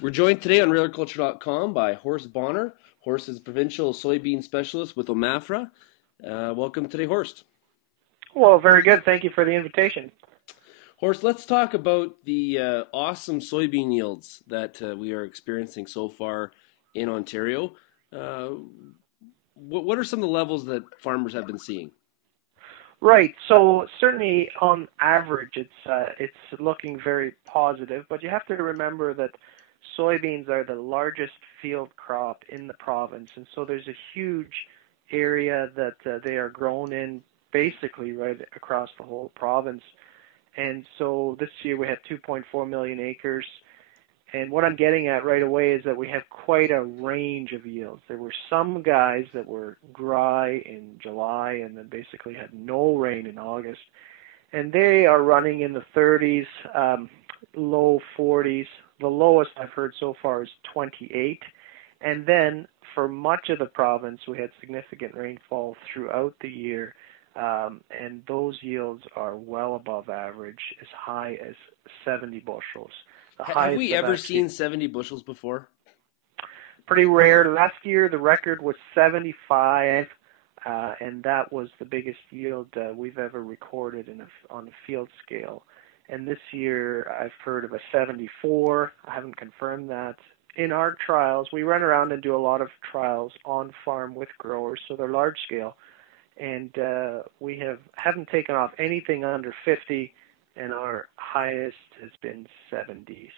We're joined today on RealAgriculture.com by Horst Bohner. Horst is Provincial Soybean Specialist with OMAFRA. Welcome today, Horst. Well, very good. Thank you for the invitation. Horst, let's talk about the awesome soybean yields that we are experiencing so far in Ontario. What are some of the levels that farmers have been seeing? Right. So certainly on average, it's looking very positive. But you have to remember that soybeans are the largest field crop in the province, and so there's a huge area that they are grown in, basically right across the whole province. And so this year we had 2.4 million acres. And what I'm getting at right away is that we have quite a range of yields. There were some guys that were dry in July and then basically had no rain in August. And they are running in the 30s, low 40s. The lowest I've heard so far is 28. And then for much of the province, we had significant rainfall throughout the year. And those yields are well above average, as high as 70 bushels. Have we ever seen 70 bushels before? Pretty rare. Last year, the record was 75, and that was the biggest yield we've ever recorded on a field scale. And this year, I've heard of a 74. I haven't confirmed that. In our trials, we run around and do a lot of trials on farm with growers, so they're large scale. And we haven't taken off anything under 50, and our highest has been 70.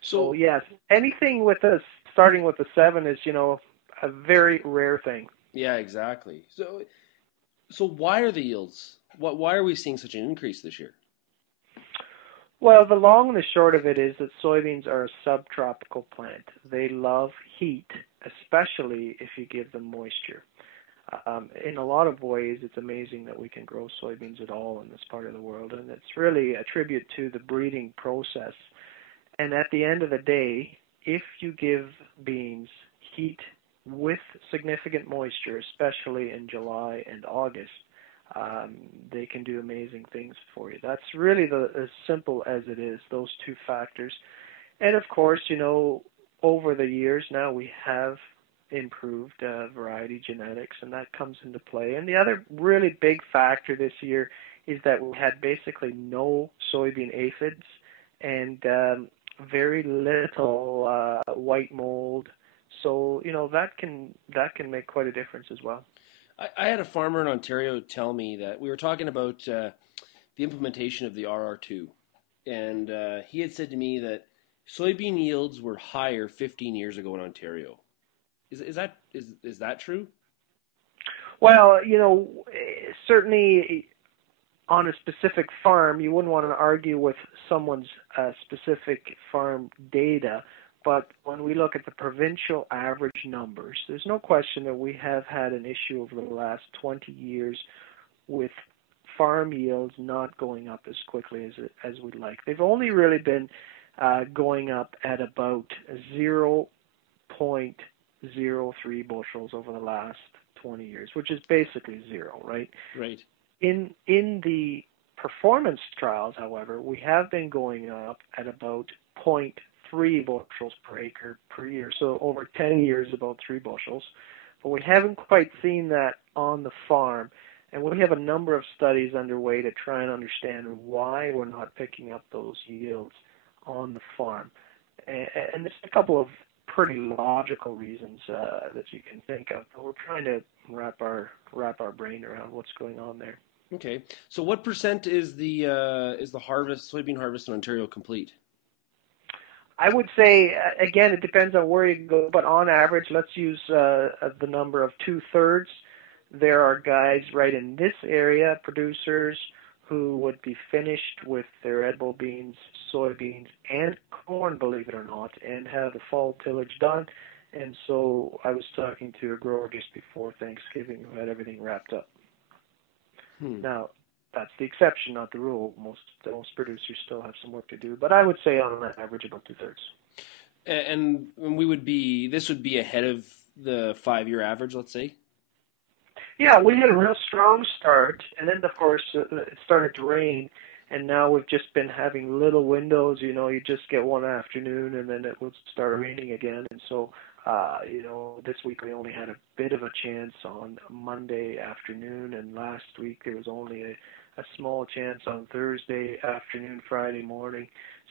So yes, anything with us starting with a 7 is, a very rare thing. Yeah, exactly. So why are the yields? Why are we seeing such an increase this year? Well, the long and the short of it is that soybeans are a subtropical plant. They love heat, especially if you give them moisture. In a lot of ways, it's amazing that we can grow soybeans at all in this part of the world, and it's really a tribute to the breeding process. And at the end of the day, if you give beans heat with significant moisture, especially in July and August, they can do amazing things for you. That's really as simple as it is, those two factors. And of course, over the years now we have improved variety genetics, and that comes into play. And the other really big factor this year is that we had basically no soybean aphids and very little white mold. So that can make quite a difference as well. I had a farmer in Ontario tell me that we were talking about the implementation of the RR2, and he had said to me that soybean yields were higher 15 years ago in Ontario. Is that true? Well, certainly on a specific farm, you wouldn't want to argue with someone's specific farm data. But when we look at the provincial average numbers, there's no question that we have had an issue over the last 20 years with farm yields not going up as quickly as we'd like. They've only really been going up at about 0.03 bushels over the last 20 years, which is basically zero, right? Right. In the performance trials, however, we have been going up at about 0.3 bushels per acre per year. So over 10 years, about 3 bushels. But we haven't quite seen that on the farm. And we have a number of studies underway to try and understand why we're not picking up those yields on the farm. And there's a couple of pretty logical reasons that you can think of. But we're trying to wrap our brain around what's going on there. Okay. So what percent is the soybean harvest in Ontario complete? I would say, again, it depends on where you go, but on average, let's use the number of 2/3. There are guys right in this area, producers, who would be finished with their edible beans, soybeans, and corn, believe it or not, and have the fall tillage done. And so I was talking to a grower just before Thanksgiving who had everything wrapped up. Now, that's the exception, not the rule. Most producers still have some work to do, but I would say on average about 2/3. And this would be ahead of the 5-year average, let's say? Yeah, we had a real strong start, and then, of course, it started to rain, and now we've just been having little windows. You know, you just get one afternoon, and then it will start raining again. And so, you know, this week we only had a bit of a chance on Monday afternoon, and last week there was only a small chance on Thursday afternoon, Friday morning.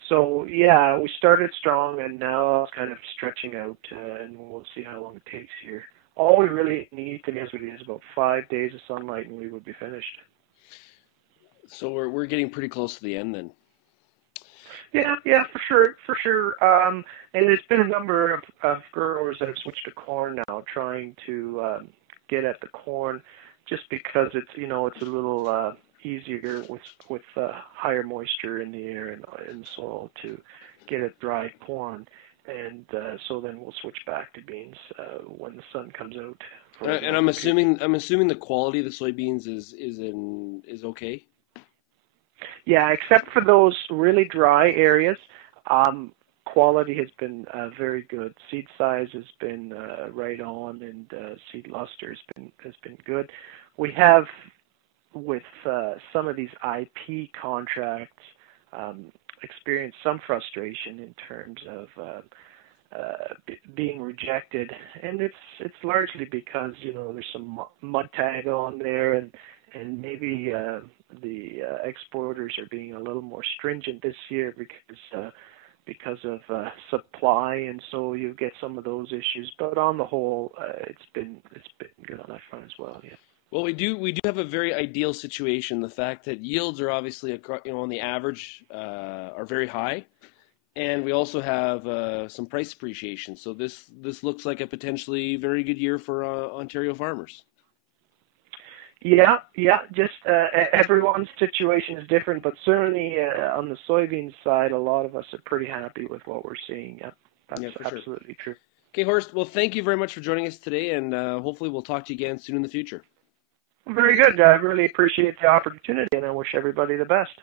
So yeah, we started strong, and now it's kind of stretching out, and we'll see how long it takes here. All we really need, to be honest with you, is about 5 days of sunlight, and we would be finished. So we're getting pretty close to the end then. Yeah, for sure. And there's been a number of growers that have switched to corn now, trying to get at the corn, just because it's, you know, it's a little easier with higher moisture in the air and in the soil to get at dry corn. And so then we'll switch back to beans when the sun comes out. And I'm assuming the quality of the soybeans is okay. Yeah, except for those really dry areas, quality has been very good. Seed size has been right on, and seed luster has been good. We have, with some of these IP contracts, experienced some frustration in terms of being rejected, and it's largely because, you know, there's some mud tag on there, and maybe the exporters are being a little more stringent this year because of supply, and so you get some of those issues. But on the whole, it's been good on that front as well. Yeah. Well, we do have a very ideal situation. The fact that yields are obviously, you know, on the average are very high, and we also have some price appreciation. So this looks like a potentially very good year for Ontario farmers. Yeah. Just everyone's situation is different, but certainly on the soybean side, a lot of us are pretty happy with what we're seeing. Yeah, that's absolutely true. Okay, Horst. Well, thank you very much for joining us today, and hopefully we'll talk to you again soon in the future. Very good. I really appreciate the opportunity, and I wish everybody the best.